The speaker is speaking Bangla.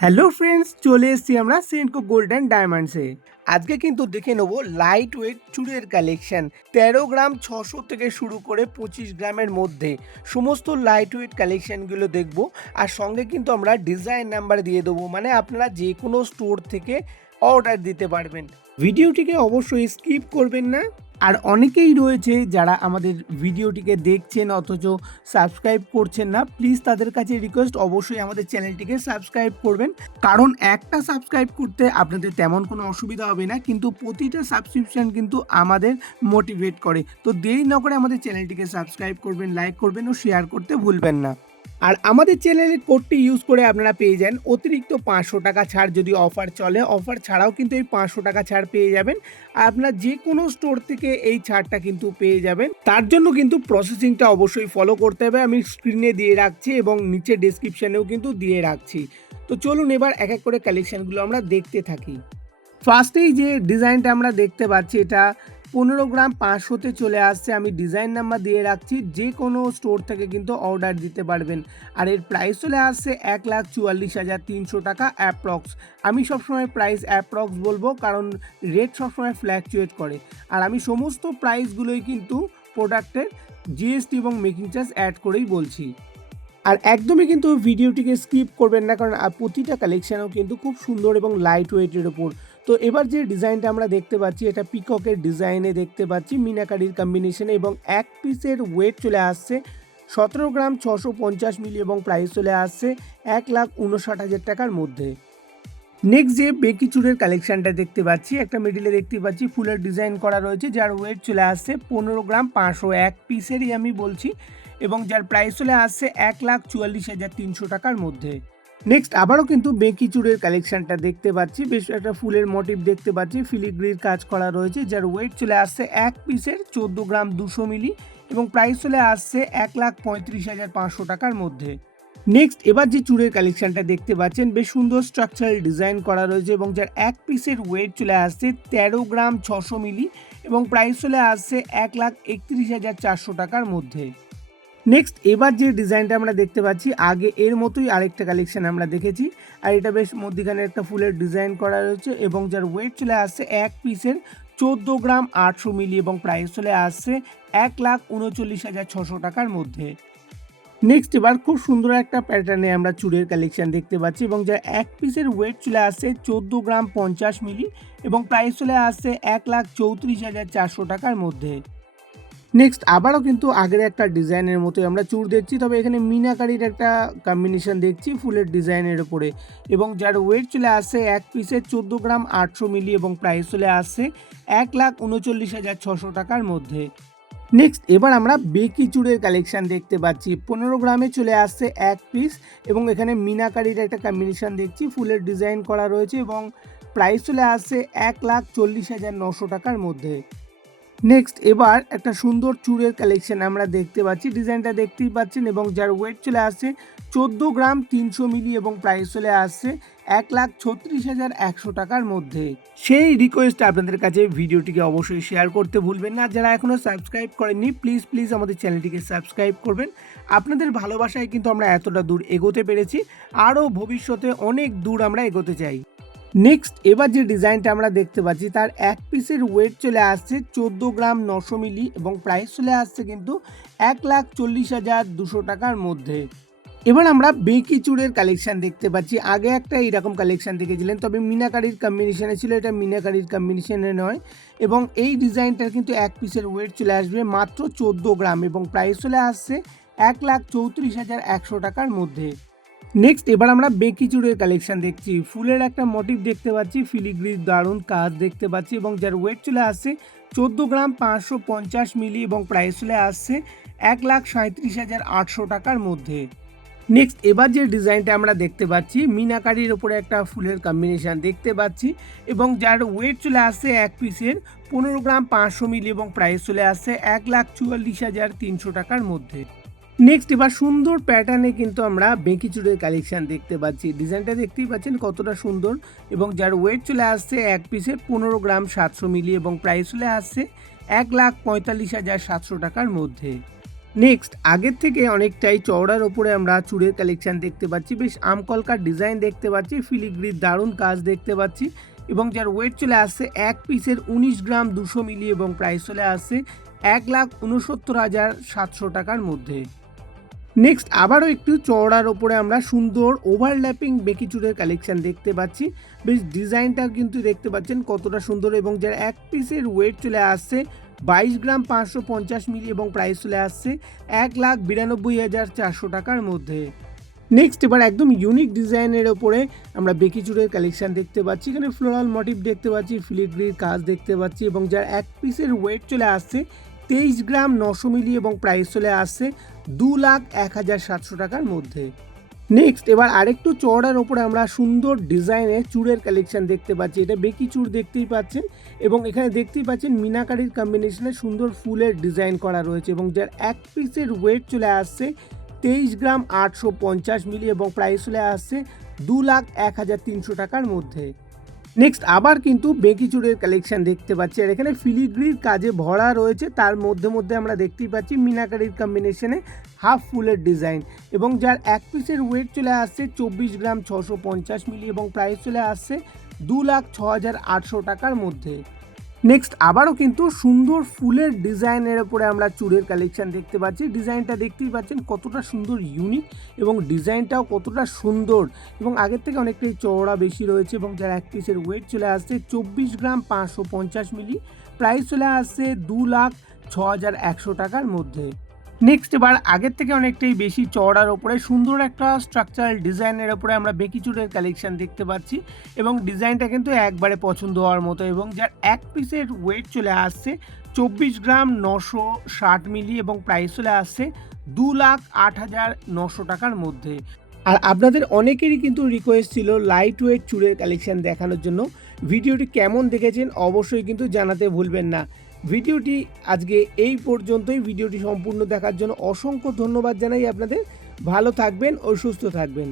হ্যালো ফ্রেন্ডস, চলে এসেছি আমরা সেন্টকো গোল্ডেন ডায়মন্ডসে। আজকে কিন্তু দেখে নেব লাইট ওয়েট চুড়ের কালেকশন তেরো গ্রাম ছশো থেকে শুরু করে পঁচিশ গ্রামের মধ্যে। সমস্ত লাইট ওয়েট কালেকশানগুলো দেখব, আর সঙ্গে কিন্তু আমরা ডিজাইন নাম্বার দিয়ে দেবো মানে আপনারা যে কোনো স্টোর থেকে অর্ডার দিতে পারবেন। ভিডিওটিকে অবশ্যই স্কিপ করবেন না। আর অনেকেই রয়েছে যারা আমাদের ভিডিওটিকে দেখছেন, অথচ সাবস্ক্রাইব করছেন না। প্লিজ তাদের কাছে রিকোয়েস্ট অবশ্যই আমাদের চ্যানেলটিকে সাবস্ক্রাইব করবেন। কারণ একটা সাবস্ক্রাইব করতে আপনাদের তেমন কোনো অসুবিধা হবে না, কিন্তু প্রতিটা সাবস্ক্রিপশন কিন্তু আমাদের মোটিভেট করে। তো দেরি না করে আমাদের চ্যানেলটিকে সাবস্ক্রাইব করবেন লাইক করবেন ও শেয়ার করতে ভুলবেন না। আর আমাদের চ্যানেলের কোডটি ইউজ করে আপনারা পেয়ে যান। অতিরিক্ত পাঁচশো টাকা ছাড় যদি অফার চলে। অফার ছাড়াও কিন্তু এই পাঁচশো টাকা ছাড় পেয়ে যাবেন। আর আপনার যে কোনো স্টোর থেকে এই ছাড়টা কিন্তু পেয়ে যাবেন। তার জন্য কিন্তু প্রসেসিংটা অবশ্যই ফলো করতে হবে। আমি স্ক্রিনে দিয়ে রাখছি এবং নিচে ডেসক্রিপশানেও কিন্তু দিয়ে রাখছি। তো চলুন এবার এক এক করে কালেকশানগুলো আমরা দেখতে থাকি। ফার্স্টেই যে ডিজাইনটা আমরা দেখতে পাচ্ছি, এটা পনেরো গ্রাম পাঁচশোতে চলে আসছে। আমি ডিজাইন নাম্বার দিয়ে রাখছি, যে কোনো স্টোর থেকে কিন্তু অর্ডার দিতে পারবেন। আর এর প্রাইস চলে আসছে এক লাখ চুয়াল্লিশ হাজার তিনশো টাকা অ্যাপ্রক্স আমি সবসময় প্রাইস অ্যাপ্রক্স বলব, কারণ রেট সবসময় ফ্ল্যাকচুয়েট করে। আর আমি সমস্ত প্রাইসগুলোই কিন্তু প্রোডাক্টের জিএসটি এবং মেকিং চার্জ অ্যাড করেই বলছি। আর একদমই কিন্তু ভিডিওটিকে স্কিপ করবেন না, কারণ প্রতিটা কালেকশানও কিন্তু খুব সুন্দর এবং লাইট ওয়েটের ওপর তো এবার যে ডিজাইনটা আমরা দেখতে পাচ্ছি, এটা পিককের ডিজাইনে দেখতে পাচ্ছি, মিনাকারির কম্বিনেশনে এবং এক পিসের ওয়েট চলে আসছে সতেরো গ্রাম ছশো পঞ্চাশ মিলি এবং প্রাইস চলে আসছে এক লাখ উনষাট হাজার টাকার মধ্যে। নেক্সট যে বেকি চুড়ের কালেকশনটা দেখতে পাচ্ছি, একটা মিডিলে দেখতে পাচ্ছি, ফুলের ডিজাইন করা রয়েছে, যার ওয়েট চলে আসছে পনেরো গ্রাম পাঁচশো এক পিসেরই আমি বলছি এবং যার প্রাইস চলে আসছে এক লাখ চুয়াল্লিশ হাজার তিনশো টাকার মধ্যে। নেক্সট আবারও কিন্তু বেঁকি চুড়ের কালেকশনটা দেখতে পাচ্ছি। বেশ একটা ফুলের মোটিভ দেখতে পাচ্ছি। ফিলিগ্রির কাজ করা রয়েছে, যার ওয়েট চলে আসছে এক পিসের চোদ্দ গ্রাম দুশো মিলি এবং প্রাইস চলে আসছে এক লাখ পঁয়ত্রিশ হাজার পাঁচশো টাকার মধ্যে। নেক্সট এবার যে চুড়ের কালেকশনটা দেখতে পাচ্ছেন, বেশ সুন্দর স্ট্রাকচারাল ডিজাইন করা রয়েছে এবং যার এক পিসের ওয়েট চলে আসছে তেরো গ্রাম ছশো মিলি এবং প্রাইস চলে আসছে এক লাখ একত্রিশ হাজার চারশো টাকার মধ্যে। নেক্সট এবার যে ডিজাইনটা আমরা দেখতে পাচ্ছি, আগে এর মতোই আরেকটা কালেকশন আমরা দেখেছি। আর এটা বেশ মধ্যিখানে একটা ফুলের ডিজাইন করা রয়েছে এবং যার ওয়েট চলে আসছে এক পিসের চোদ্দ গ্রাম আটশো মিলি এবং প্রাইস চলে আসছে এক লাখ উনচল্লিশ হাজার ছশো টাকার মধ্যে। নেক্সট এবার খুব সুন্দর একটা প্যাটার্নে আমরা চুড়ের কালেকশন দেখতে পাচ্ছি এবং যার এক পিসের ওয়েট চলে আসছে চোদ্দ গ্রাম পঞ্চাশ মিলি এবং প্রাইস চলে আসছে এক লাখ চৌত্রিশ হাজার চারশো টাকার মধ্যে। নেক্সট আবারও কিন্তু আগের একটা ডিজাইনের মতোই আমরা চুর দেখছি, তবে এখানে মিনাকারির একটা কম্বিনেশন দেখছি ফুলের ডিজাইনের ওপরে এবং যার ওয়েট চলে আসছে এক পিসের চোদ্দ গ্রাম আটশো মিলি এবং প্রাইস চলে আসছে এক লাখ উনচল্লিশ হাজার ছশো টাকার মধ্যে। নেক্সট এবার আমরা বেকি চুড়ের কালেকশন দেখতে পাচ্ছি। পনেরো গ্রামে চলে আসছে এক পিস এবং এখানে মিনাকারির একটা কম্বিনেশন দেখছি, ফুলের ডিজাইন করা রয়েছে এবং প্রাইস চলে আসছে এক লাখ চল্লিশ হাজার নশো টাকার মধ্যে। নেক্সট এবার একটা সুন্দর চুড়ের কালেকশন আমরা দেখতে পাচ্ছি। ডিজাইনটা দেখতেই পাচ্ছেন এবং যার ওয়েট চলে আসছে চোদ্দ গ্রাম তিনশো মিলি এবং প্রাইস চলে আসছে এক লাখ ছত্রিশ হাজার একশো টাকার মধ্যে। সেই রিকোয়েস্ট আপনাদের কাছে, ভিডিওটিকে অবশ্যই শেয়ার করতে ভুলবেন না। যারা এখনও সাবস্ক্রাইব করেননি প্লিজ প্লিজ আমাদের চ্যানেলটিকে সাবস্ক্রাইব করবেন। আপনাদের ভালোবাসায় কিন্তু আমরা এতটা দূর এগোতে পেরেছি। আরও ভবিষ্যতে অনেক দূর আমরা এগোতে চাই। নেক্সট এবার যে ডিজাইনটা আমরা দেখতে পাচ্ছি, তার এক পিসের ওয়েট চলে আসছে চোদ্দ গ্রাম নশো মিলি এবং প্রাইস চলে আসছে কিন্তু এক লাখ চল্লিশ হাজার দুশো টাকার মধ্যে। এবার আমরা বেঁকি চুড়ের কালেকশান দেখতে পাচ্ছি। আগে একটা এইরকম কালেকশন দেখেছিলেন, তবে মিনাকারির কম্বিনেশনে ছিল, এটা মিনাকারির কম্বিনেশনে নয় এবং এই ডিজাইনটার কিন্তু এক পিসের ওয়েট চলে আসবে মাত্র চোদ্দ গ্রাম এবং প্রাইস চলে আসছে এক লাখ চৌত্রিশ হাজার একশো টাকার মধ্যে। নেক্সট এবার আমরা বেঁকি চুড়ের কালেকশন দেখছি। ফুলের একটা মোটিভ দেখতে পাচ্ছি ফিলিগ্রির দারুণ কাজ দেখতে পাচ্ছি এবং যার ওয়েট চলে আসছে চোদ্দ গ্রাম পাঁচশো পঞ্চাশ মিলি এবং প্রাইস চলে আসছে এক লাখ সাঁত্রিশ হাজার আটশো টাকার মধ্যে। নেক্সট এবার যে ডিজাইনটা আমরা দেখতে পাচ্ছি, মিনাকারির ওপরে একটা ফুলের কম্বিনেশন দেখতে পাচ্ছি এবং যার ওয়েট চলে আসছে এক পিসের পনেরো গ্রাম পাঁচশো মিলি এবং প্রাইস চলে আসছে এক লাখ চুয়াল্লিশ হাজার তিনশো টাকার মধ্যে। নেক্সট এবার সুন্দর প্যাটার্নে কিন্তু আমরা বেঁকি চুড়ের কালেকশন দেখতে পাচ্ছি। ডিজাইনটা দেখতেই পাচ্ছেন কতটা সুন্দর এবং যার ওয়েট চলে আসছে এক পিসে পনেরো গ্রাম সাতশো মিলি এবং প্রাইস চলে আসছে এক লাখ পঁয়তাল্লিশ হাজার সাতশো টাকার মধ্যে। নেক্সট আগের থেকে অনেকটাই চওড়ার ওপরে আমরা চুড়ের কালেকশন দেখতে পাচ্ছি। বেশ আমকলকার ডিজাইন দেখতে পাচ্ছি ফিলিগ্রির দারুণ কাজ দেখতে পাচ্ছি এবং যার ওয়েট চলে আসছে এক পিসের উনিশ গ্রাম দুশো মিলি এবং প্রাইস চলে আসছে এক লাখ উনসত্তর হাজার সাতশো টাকার মধ্যে। নেক্সট আবারও একটু চওড়ার ওপরে আমরা সুন্দর ওভারল্যাপিং বেকি চুড়ের কালেকশন দেখতে পাচ্ছি। বেশ ডিজাইনটাও কিন্তু দেখতে পাচ্ছেন কতটা সুন্দর এবং যার এক পিসের ওয়েট চলে আসছে বাইশ গ্রাম পাঁচশো পঞ্চাশ মিলি এবং প্রাইস চলে আসছে এক লাখ বিরানব্বই হাজার চারশো টাকার মধ্যে। নেক্সট এবার একদম ইউনিক ডিজাইনের ওপরে আমরা বেকি চুড়ের কালেকশন দেখতে পাচ্ছি। এখানে ফ্লোরাল মোটিভ দেখতে পাচ্ছি ফিলিগ্রির কাজ দেখতে পাচ্ছি এবং যার এক পিসের ওয়েট চলে আসছে তেইশ গ্রাম নশো মিলি এবং প্রাইস চলে আসছে দু লাখ এক হাজার সাতশো টাকার মধ্যে। নেক্সট এবার আরেকটু চওড়ার ওপরে আমরা সুন্দর ডিজাইনের চুড়ের কালেকশন দেখতে পাচ্ছি। এটা বেকি চুড় দেখতেই পাচ্ছেন এবং এখানে দেখতেই পাচ্ছেন মিনাকারির কম্বিনেশনে সুন্দর ফুলের ডিজাইন করা রয়েছে এবং যার এক পিসের ওয়েট চলে আসছে তেইশ গ্রাম আটশো পঞ্চাশ মিলি এবং প্রাইস চলে আসছে দু লাখ এক হাজার তিনশো টাকার মধ্যে। নেক্সট আবার কিন্তু বেঁকি চুড়ের কালেকশন দেখতে পাচ্ছি। আর এখানে ফিলিগ্রির কাজে ভরা রয়েছে। তার মধ্যে মধ্যে আমরা দেখতেই পাচ্ছি মিনাকারির কম্বিনেশনে হাফ ফুলের ডিজাইন এবং যার এক পিসের ওয়েট চলে আসছে চব্বিশ গ্রাম ছশো পঞ্চাশ মিলি এবং প্রাইস চলে আসছে দু লাখ ছ হাজার আটশো টাকার মধ্যে। নেক্সট আবারও কিন্তু সুন্দর ফুলের ডিজাইনের ওপরে আমরা চুড়ের কালেকশন দেখতে পাচ্ছি। ডিজাইনটা দেখতেই পাচ্ছেন কতটা সুন্দর ইউনিক এবং ডিজাইনটাও কতটা সুন্দর। এবং আগের থেকে অনেকটাই চওড়া বেশি রয়েছে এবং যার এক পিসের ওয়েট চলে আসছে চব্বিশ গ্রাম পাঁচশো পঞ্চাশ মিলি প্রাইস চলে আসছে দু লাখ ছ হাজার একশো টাকার মধ্যে। নেক্সট এবার আগের থেকে অনেকটাই বেশি চওড়ার ওপরে, সুন্দর একটা স্ট্রাকচারাল ডিজাইনের ওপরে আমরা বেকি চুড়ের কালেকশান দেখতে পাচ্ছি এবং ডিজাইনটা কিন্তু একবারে পছন্দ হওয়ার মতো এবং যার এক পিসের ওয়েট চলে আসছে চব্বিশ গ্রাম নশো ষাট মিলি এবং প্রাইস চলে আসছে দু লাখ আট হাজার নশো টাকার মধ্যে। আর আপনাদের অনেকেরই কিন্তু রিকোয়েস্ট ছিল লাইট ওয়েট চুড়ের কালেকশন দেখানোর জন্য। ভিডিওটি কেমন দেখেছেন অবশ্যই কিন্তু জানাতে ভুলবেন না। ভিডিওটি আজকে এই পর্যন্তই। ভিডিওটি সম্পূর্ণ দেখার জন্য অসংখ্য ধন্যবাদ জানাই আপনাদের। ভালো থাকবেন ও সুস্থ থাকবেন।